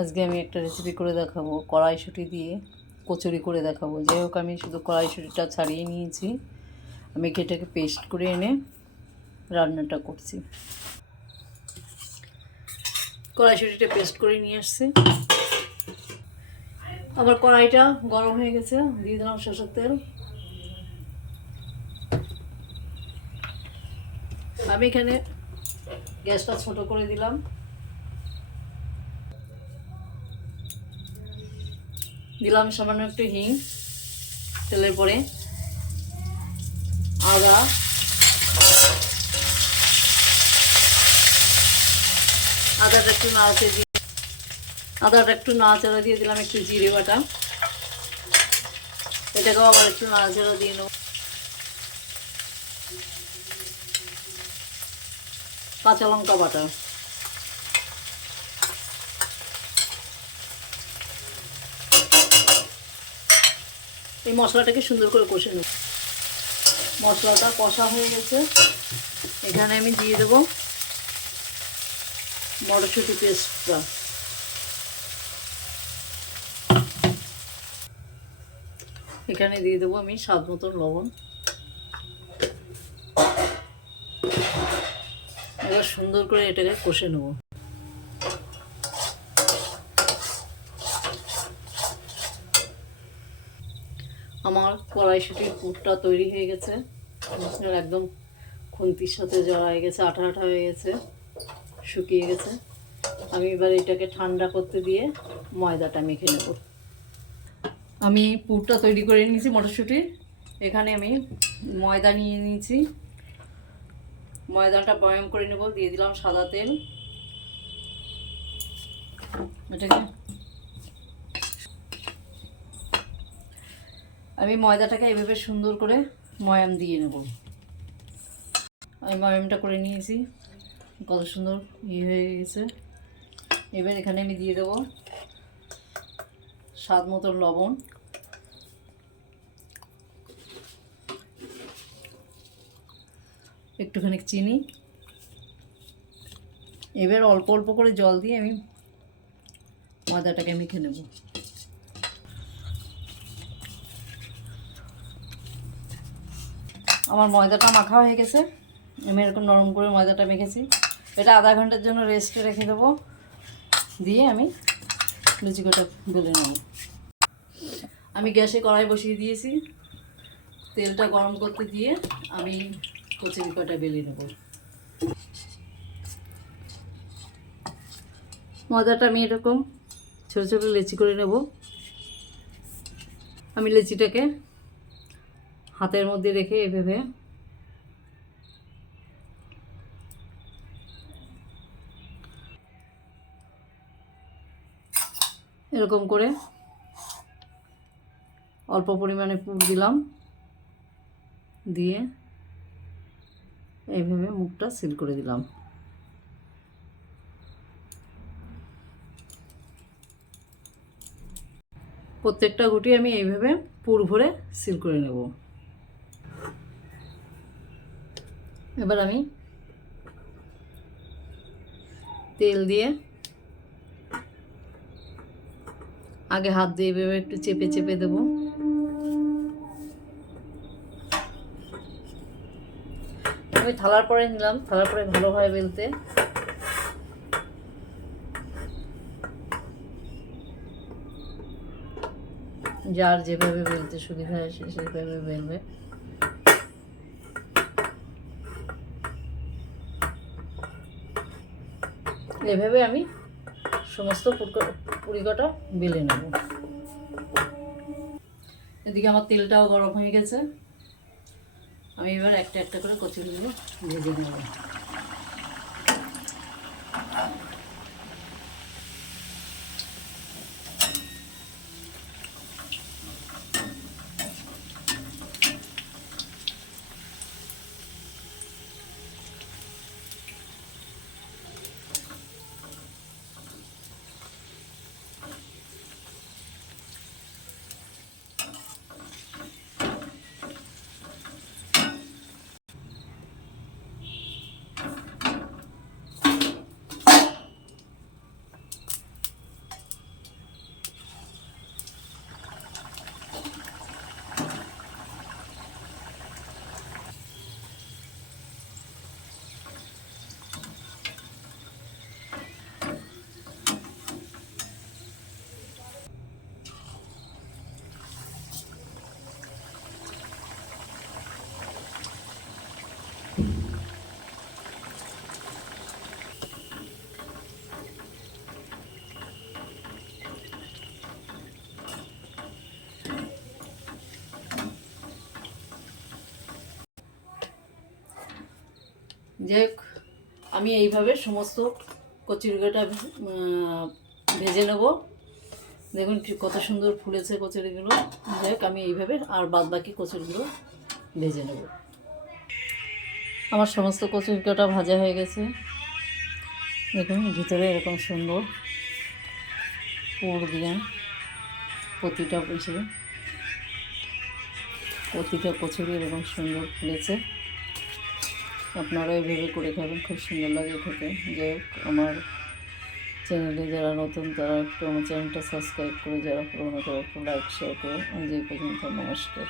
আজকে আমি একটা রেসিপি করে দেখাবো, কড়াইশুঁটি দিয়ে কচুরি করে দেখাবো। যাই হোক, আমি শুধু কড়াইশুঁটিটা ছাড়িয়ে নিয়েছি। আমি এটাকে পেস্ট করে এনে রান্নাটা করছি। কড়াইশুঁটিটা পেস্ট করে নিয়ে আসছি। আবার কড়াইটা গরম হয়ে গেছে, দিয়ে দিলাম সরষের তেল। আমি এখানে গ্যাসটা ছোট করে দিলাম। দিলাম সামান্য একটু হিং, তেলের পরে আদা। আদাটা একটু নাড়াতে দিয়ে আদাটা একটু নাড়াচাড়া দিয়ে দিলাম একটু জিরে বাটা। এটাকেও আবার একটু নাড়াচাড়া দিয়ে নেব। কাঁচা লঙ্কা বাটা। এই মশলাটাকে সুন্দর করে কষে নেব। মশলাটা কষা হয়ে গেছে। এখানে আমি দিয়ে দেবো মটরশুঁটি পেস্টটা। এখানে দিয়ে দেবো আমি স্বাদ মতন লবণ। এবার সুন্দর করে এটাকে কষে নেব। আমার কড়াইশুটির পুরটা তৈরি হয়ে গেছে। একদম খুন্তির সাথে জড়ায় গেছে, আঠা আঠা হয়ে গেছে, শুকিয়ে গেছে। আমি এবার এটাকে ঠান্ডা করতে দিয়ে ময়দাটা মেখে নেব। আমি পুরটা তৈরি করে নিয়েছি মটরশুঁটির এখানে আমি ময়দা নিয়ে নিয়েছি। ময়দাটা বয়াম করে নেব। দিয়ে দিলাম সাদা তেল। এটাকে আমি ময়দাটাকে এভাবে সুন্দর করে ময়াম দিয়ে নেব। আমি ময়ামটা করে নিয়েছি। কত সুন্দর ইয়ে হয়ে গেছে। এবার এখানে আমি দিয়ে দেবো স্বাদ মতো লবণ। একটুখানি চিনি। এবার অল্প অল্প করে জল দিয়ে আমি ময়দাটাকে মেখে নেব। আমার ময়দাটা মাখা হয়ে গেছে। আমি এরকম নরম করে ময়দাটা মেখেছি। এটা আধা ঘণ্টার জন্য রেস্টে রেখে দেবো। দিয়ে আমি লুচি কটা বেলে নেব। আমি গ্যাসে কড়াই বসিয়ে দিয়েছি। তেলটা গরম করতে দিয়ে আমি কচুরি কটা বেলে নেব। ময়দাটা আমি এরকম ছোটো ছোটো লেচি করে নেব। আমি লেচিটাকে হাতের মধ্যে রেখে এভাবে। এরকম করে অল্প পরিমাণে পুর দিলাম। দিয়ে এইভাবে মুখটা সিল করে দিলাম। প্রত্যেকটা গুটি আমি এইভাবে পুর ভরে সিল করে নেব। এবার আমি তেল দিয়ে আগে হাত দিয়ে এভাবে একটু চেপে চেপে দেবো। আমি থালার পরে নিলাম, থালার পরে ভালোভাবে বেলতে। যার যেভাবে বেলতে সুবিধা হয় সেভাবে বেলবে। এভাবে আমি সমস্ত পুরিকটা বেলে নেব। এদিকে আমার তেলটাও গরম হয়ে গেছে। আমি এবার একটা একটা করে কচুরিগুলো ভেজে নেব। যে আমি এইভাবে সমস্ত কচুরিগুলোটা ভেজে নেব। দেখুন কত সুন্দর ফুলেছে কচুরিগুলো। যাই আমি এইভাবে আর বাদ বাকি কচুরিগুলো ভেজে নেব। আমার সমস্ত কচুরিটা ভাজা হয়ে গেছে। দেখুন, ভিতরে এরকম সুন্দর পুর দিয়ে প্রতিটা পিছিয়ে প্রতিটা কচুরি এরকম সুন্দর ফুলেছে। আপনারা এইভাবে করে খাবেন, খুব সুন্দর লাগে খেতে। যাই হোক, আমার চ্যানেলে যারা নতুন, তারা একটু আমার চ্যানেলটা সাবস্ক্রাইব করে, যারা পুরোনো, তারা একটু লাইক শেয়ার করে। যে পর্যন্ত, নমস্কার।